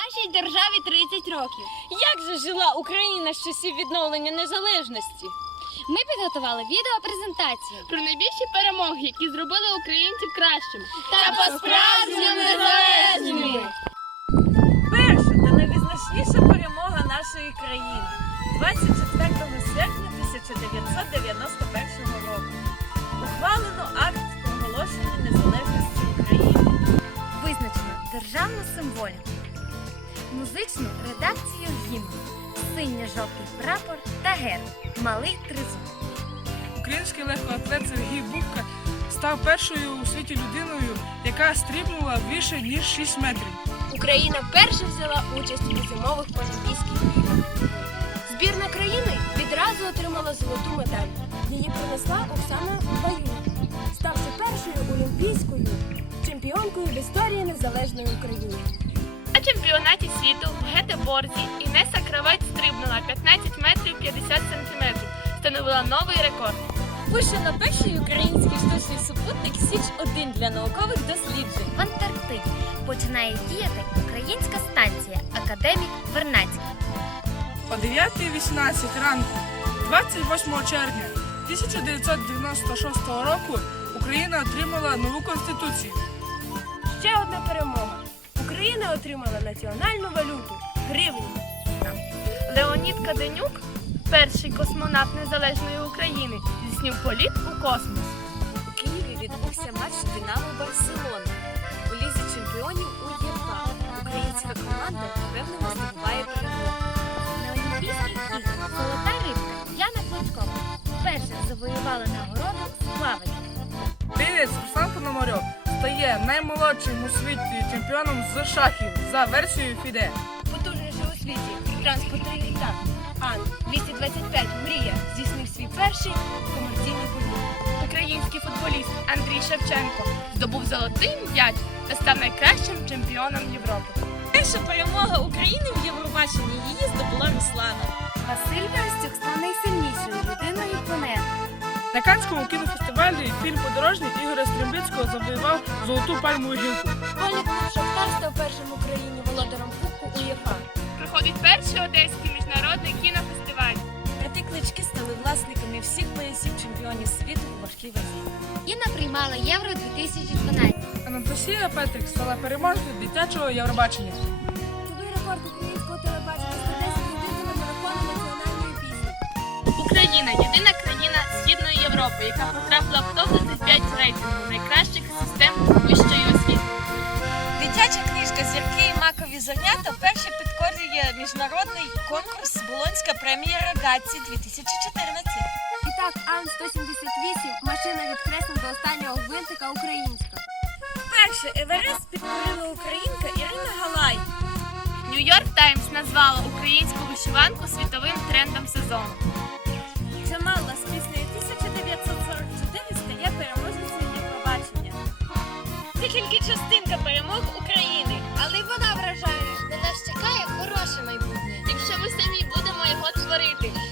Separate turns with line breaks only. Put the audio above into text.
Нашій державі 30 років.
Як же жила Україна з часів відновлення незалежності?
Ми підготували відеопрезентацію.
про найбільші перемоги, які зробили українців кращими.
Та по-справжньому незалежними.
Перша та найвизначніша перемога нашої країни 24 серпня 1991 року. Ухвалено акт проголошення незалежності України.
Визначено державну символіку, музичну редакцію гімну, синьо-жовтий прапор та герб, малий тризуб.
Український легкоатлет Сергій Бубка став першою у світі людиною, яка стрибнула більше ніж 6 метрів.
Україна вперше взяла участь у зимових Олімпійських іграх. Збірна країни відразу отримала золоту медаль.
Її принесла Оксана Баюк, ставши першою олімпійською чемпіонкою в історії незалежної України.
На чемпіонаті світу в Гетеборзі Інеса Кравець стрибнула 15 метрів 50 сантиметрів, встановила новий рекорд.
Пише на перший український штучний супутник Січ-1 для наукових досліджень.
В Антарктиді починає діяти українська станція Академік Вернацький.
О 9.18 ранку, 28 червня 1996 року, Україна отримала нову конституцію.
Ще одна перемога. Україна отримала національну валюту гривню.
Леонід Каденюк, перший космонавт незалежної України, здійснив політ у космос.
У Києві відбувся матч Динамо Барселона. У лізі чемпіонів УЄФА. Українська команда впевнено здобуває перемогу.
На Олімпійських іграх золота рибка Яна Клочкова вперше завоювала нагороду
стає наймолодшим у світі чемпіоном з шахів за версією ФІДЕ.
Потужніший у світі транспортний літак Ан-225 Мрія здійснив свій перший комерційний політ.
Український футболіст Андрій Шевченко здобув золотий м'яч та став найкращим чемпіоном Європи.
Перша перемога України в Євробаченні її здобула Руслана.
Василь Верстюк став найсильнішою людиною планети.
На Канському кінофестивалі фільм Подорожник Ігоря Стрембицького завоював золоту пальмову гілку.
Клуб Шахтар став першим в Україні володарем Кубку УЄФА.
Проходить перший одеський міжнародний кінофестиваль.
Брати клички стали власниками всіх поясів чемпіонів світу у важкій вазі.
Інна приймала Євро 2012.
Анастасія Петрик стала переможцем дитячого Євробачення.
Новий рекорд українського телебачення 110 єдиними марафону національної пісні.
Україна єдина яка потрапила в топ-25 рейтингу найкращих систем вищої освіти.
Дитяча книжка Зірки і макові зернята вперше підкорює міжнародний конкурс Болонська премія Рогатці 2014.
І так, Ан-178 машина відкреслена до останнього гвинтика українська. Перше Еверест підкорила українка Ірина Галай.
Нью-Йорк Таймс назвала українську вишиванку світовим трендом сезону.
Джамала з піснею
це тільки частинка перемог
України. Але вона вражає.
На нас чекає хороше майбутнє.
Якщо ми самі будемо його творити.